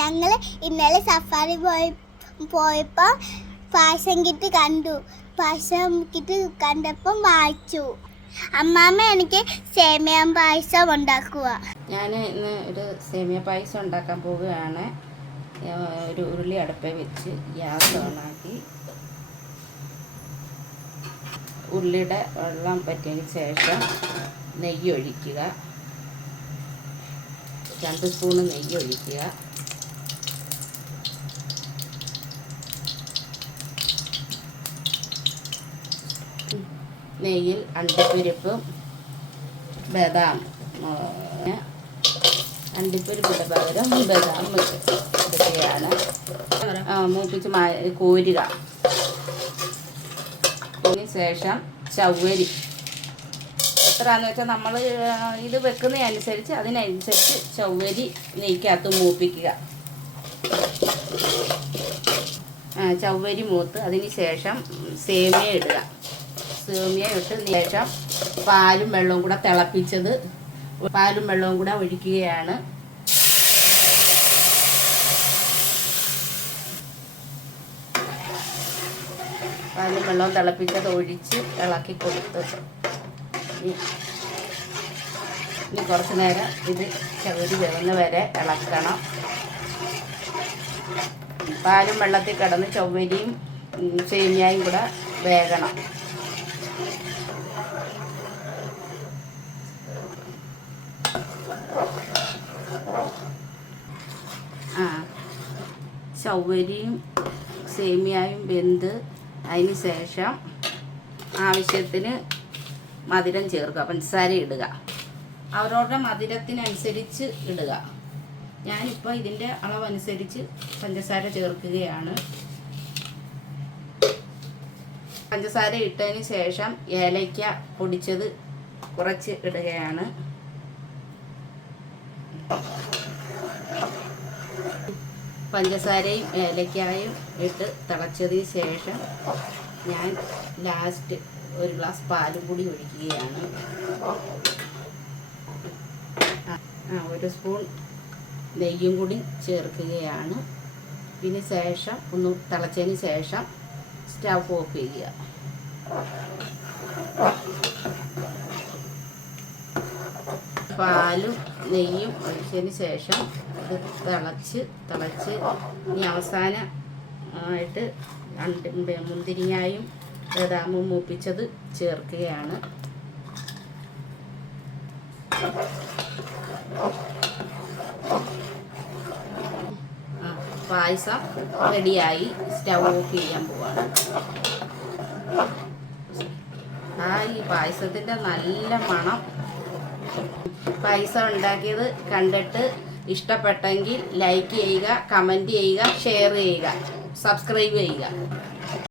ഞങ്ങൾ ഇന്നലെ സഫാരി പോയപ്പോൾ പായസം കിറ്റ് കണ്ടു. പായസം കിറ്റ് കണ്ടപ്പം വായിച്ചു. അമ്മാമ്മ എനിക്ക് സേമിയ പായസം ഉണ്ടാക്കുക. ഞാൻ ഇന്ന് ഒരു സേമിയ പായസം ഉണ്ടാക്കാൻ പോവുകയാണ്. ഒരു ഉരുളി അടുപ്പിൽ വെച്ച് ഗ്യാസ് ഓണാക്കി ഉരുളിയുടെ വെള്ളം പറ്റിയതിന് ശേഷം നെയ്യ് ഒഴിക്കുക. 2 സ്പൂണ് നെയ്യ് ഒഴിക്കുക. നെയ്യിൽ അണ്ടിപ്പരിപ്പും ബദാം, അണ്ടിപ്പരിപ്പിൻ്റെ പകരം ബദാം ഇതൊക്കെയാണ് മൂപ്പിച്ച് കോരുക. അതിന് ശേഷം ചവ്വരി എത്രയാണെന്ന് വെച്ചാൽ നമ്മൾ ഇത് വെക്കുന്നതനുസരിച്ച് അതിനനുസരിച്ച് ചവ്വരി നെയ്ക്കകത്ത് മൂപ്പിക്കുക. ചവ്വരി മൂത്ത് അതിന് ശേഷം സേമിയ ഇടുക. സേമിയ ഇട്ട് ശേഷം പാലും വെള്ളവും കൂടെ തിളപ്പിച്ചത് പാലും വെള്ളവും കൂടെ ഒഴിക്കുകയാണ്. പാലും വെള്ളവും തിളപ്പിച്ചത് ഒഴിച്ച് ഇളക്കി കൊടുത്ത് ഇനി കുറച്ച് നേരം ഇത് ചവരി വേവുന്ന വരെ ഇളക്കണം. പാലും വെള്ളത്തിൽ കിടന്ന് ചവ്വരിയും സേമിയയും കൂടെ വേകണം. ചവ്വരിയും സേമിയയും വെന്ത് അതിന് ശേഷം ആവശ്യത്തിന് മധുരം ചേർക്കുക. പഞ്ചസാര ഇടുക. അവരവരുടെ മധുരത്തിനനുസരിച്ച് ഇടുക. ഞാനിപ്പോൾ ഇതിൻ്റെ അളവനുസരിച്ച് പഞ്ചസാര ചേർക്കുകയാണ്. പഞ്ചസാര ഇട്ടതിന് ശേഷം ഏലയ്ക്ക പൊടിച്ചത് കുറച്ച് ഇടുകയാണ്. പഞ്ചസാരയും ഏലക്കായും ഇട്ട് തിളച്ചതിന് ശേഷം ഞാൻ ലാസ്റ്റ് 1 ഗ്ലാസ് പാലും കൂടി ഒഴിക്കുകയാണ്. 1 സ്പൂൺ നെയ്യും കൂടി ചേർക്കുകയാണ്. പിന്നെ ശേഷം ഒന്ന് തിളച്ചതിന് ശേഷം സ്റ്റവ് ഓഫ് ചെയ്യുക. പാലും നെയ്യും ഒഴിച്ചതിന് ശേഷം ഇത് തിളച്ച് ഇനി അവസാനമായിട്ട് മുന്തിരിങ്ങായും ബദാമും മൂപ്പിച്ചത് ചേർക്കുകയാണ്. പായസം റെഡിയായി. സ്റ്റവ് ഓഫ് ചെയ്യാൻ പോവാണ്. ഈ പായസത്തിൻ്റെ നല്ല മണം. പായസം ഉണ്ടാക്കിയത് കണ്ടിട്ട് ഇഷ്ടപ്പെട്ടെങ്കിൽ ലൈക്ക് ചെയ്യുക, കമൻറ്റ് ചെയ്യുക, ഷെയർ ചെയ്യുക, സബ്സ്ക്രൈബ് ചെയ്യുക.